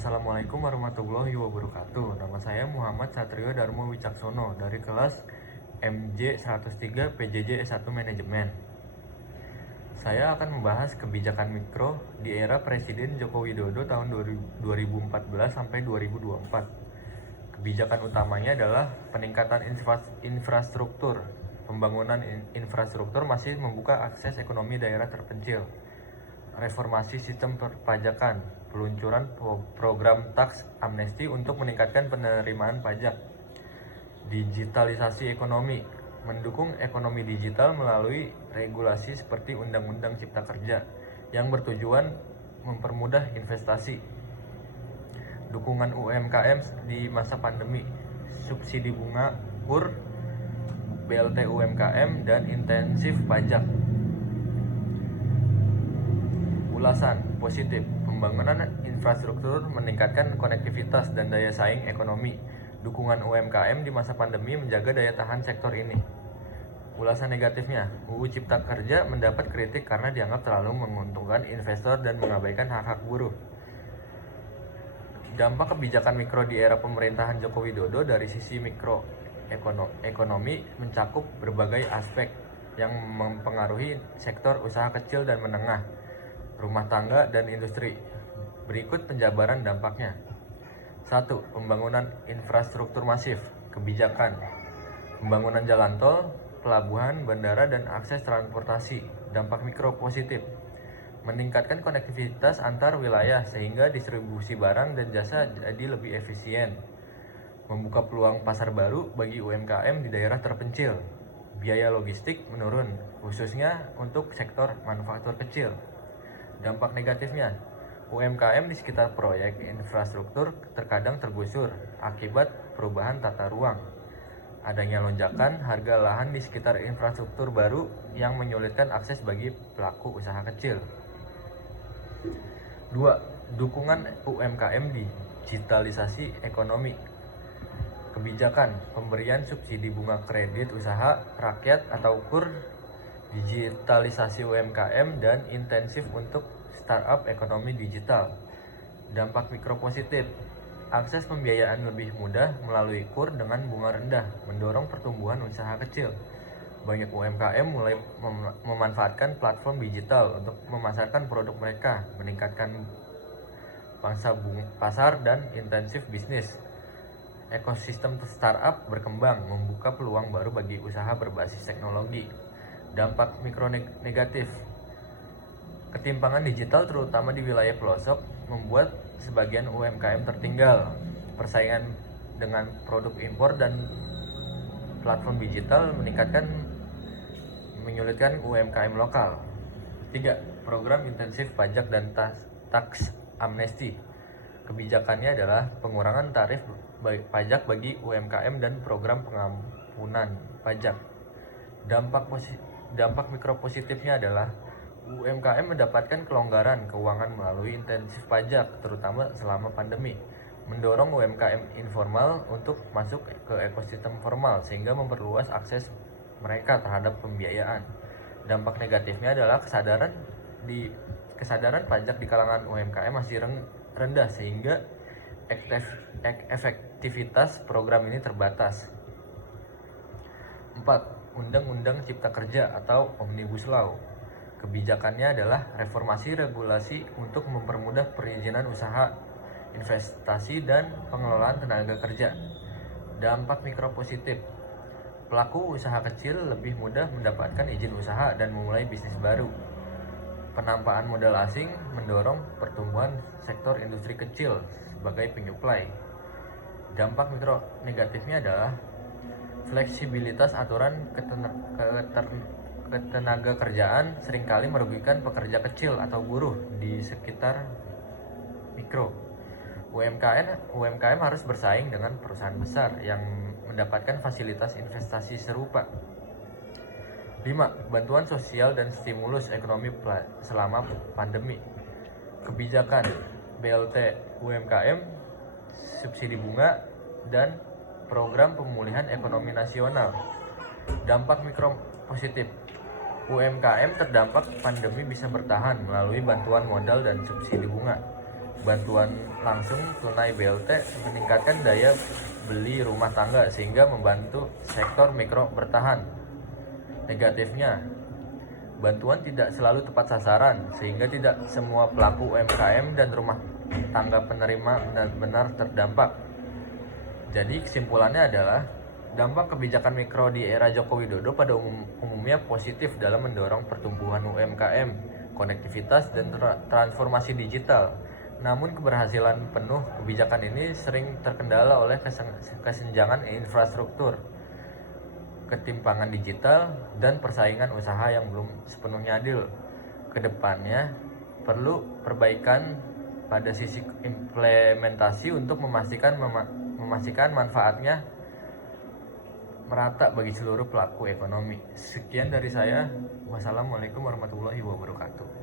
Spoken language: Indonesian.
Assalamualaikum warahmatullahi wabarakatuh. Nama saya Muhammad Satrio Darmo Wicaksono dari kelas MJ 103 PJJ S1 Manajemen. Saya akan membahas kebijakan mikro di era Presiden Joko Widodo tahun 2014 sampai 2024. Kebijakan utamanya adalah peningkatan infrastruktur. Pembangunan infrastruktur masih membuka akses ekonomi daerah terpencil. Reformasi sistem perpajakan, peluncuran program tax amnesti untuk meningkatkan penerimaan pajak. Digitalisasi ekonomi, mendukung ekonomi digital melalui regulasi seperti Undang-Undang Cipta Kerja yang bertujuan mempermudah investasi. Dukungan UMKM di masa pandemi, subsidi bunga KUR, BLT UMKM, dan intensif pajak. Ulasan positif, pembangunan infrastruktur meningkatkan konektivitas dan daya saing ekonomi. Dukungan UMKM di masa pandemi menjaga daya tahan sektor ini. Ulasan negatifnya, UU Cipta Kerja mendapat kritik karena dianggap terlalu menguntungkan investor dan mengabaikan hak-hak buruh. Dampak kebijakan mikro di era pemerintahan Joko Widodo dari sisi mikroekonomi mencakup berbagai aspek yang mempengaruhi sektor usaha kecil dan menengah, rumah tangga, dan industri. Berikut penjabaran dampaknya. 1. Pembangunan infrastruktur masif. Kebijakan pembangunan jalan tol, pelabuhan, bandara, dan akses transportasi. Dampak mikro positif, meningkatkan konektivitas antar wilayah sehingga distribusi barang dan jasa jadi lebih efisien. Membuka peluang pasar baru bagi UMKM di daerah terpencil. Biaya logistik menurun, khususnya untuk sektor manufaktur kecil. Dampak negatifnya, UMKM di sekitar proyek infrastruktur terkadang tergusur akibat perubahan tata ruang. Adanya lonjakan harga lahan di sekitar infrastruktur baru yang menyulitkan akses bagi pelaku usaha kecil. 2. Dukungan UMKM di digitalisasi ekonomi. Kebijakan pemberian subsidi bunga kredit usaha rakyat atau KUR, digitalisasi UMKM, dan intensif untuk startup ekonomi digital. Dampak mikro positif, akses pembiayaan lebih mudah melalui KUR dengan bunga rendah, mendorong pertumbuhan usaha kecil. Banyak UMKM mulai memanfaatkan platform digital untuk memasarkan produk mereka, meningkatkan pangsa pasar dan intensif bisnis. Ekosistem startup berkembang, membuka peluang baru bagi usaha berbasis teknologi. Dampak mikro negatif, ketimpangan digital terutama di wilayah pelosok membuat sebagian UMKM tertinggal. Persaingan dengan produk impor dan platform digital menyulitkan UMKM lokal. 3. Program intensif pajak dan tax amnesti. Kebijakannya adalah pengurangan tarif pajak bagi UMKM dan program pengampunan pajak. Dampak mikro positifnya adalah UMKM mendapatkan kelonggaran keuangan melalui intensif pajak, terutama selama pandemi, mendorong UMKM informal untuk masuk ke ekosistem formal sehingga memperluas akses mereka terhadap pembiayaan. Dampak negatifnya adalah kesadaran pajak di kalangan UMKM masih rendah sehingga efektivitas program ini terbatas. 4. Undang-Undang Cipta Kerja atau Omnibus Law. Kebijakannya adalah reformasi regulasi untuk mempermudah perizinan usaha, investasi, dan pengelolaan tenaga kerja. Dampak mikro positif, pelaku usaha kecil lebih mudah mendapatkan izin usaha dan memulai bisnis baru. Penampaan modal asing mendorong pertumbuhan sektor industri kecil sebagai penyuplai. Dampak mikro negatifnya adalah fleksibilitas aturan ketenaga kerjaan seringkali merugikan pekerja kecil atau buruh di sekitar mikro. UMKM harus bersaing dengan perusahaan besar yang mendapatkan fasilitas investasi serupa. 5. Bantuan sosial dan stimulus ekonomi selama pandemi. Kebijakan BLT UMKM, subsidi bunga, dan program pemulihan ekonomi nasional. Dampak mikro positif, UMKM terdampak pandemi bisa bertahan melalui bantuan modal dan subsidi bunga. Bantuan langsung tunai BLT meningkatkan daya beli rumah tangga sehingga membantu sektor mikro bertahan. Negatifnya, bantuan tidak selalu tepat sasaran sehingga tidak semua pelaku UMKM dan rumah tangga penerima benar-benar terdampak. Jadi kesimpulannya adalah dampak kebijakan mikro di era Joko Widodo pada umumnya positif dalam mendorong pertumbuhan UMKM, konektivitas, dan transformasi digital. Namun keberhasilan penuh kebijakan ini sering terkendala oleh kesenjangan infrastruktur, ketimpangan digital, dan persaingan usaha yang belum sepenuhnya adil. Kedepannya perlu perbaikan pada sisi implementasi untuk memastikan manfaatnya merata bagi seluruh pelaku ekonomi. Sekian dari saya. Wassalamualaikum warahmatullahi wabarakatuh.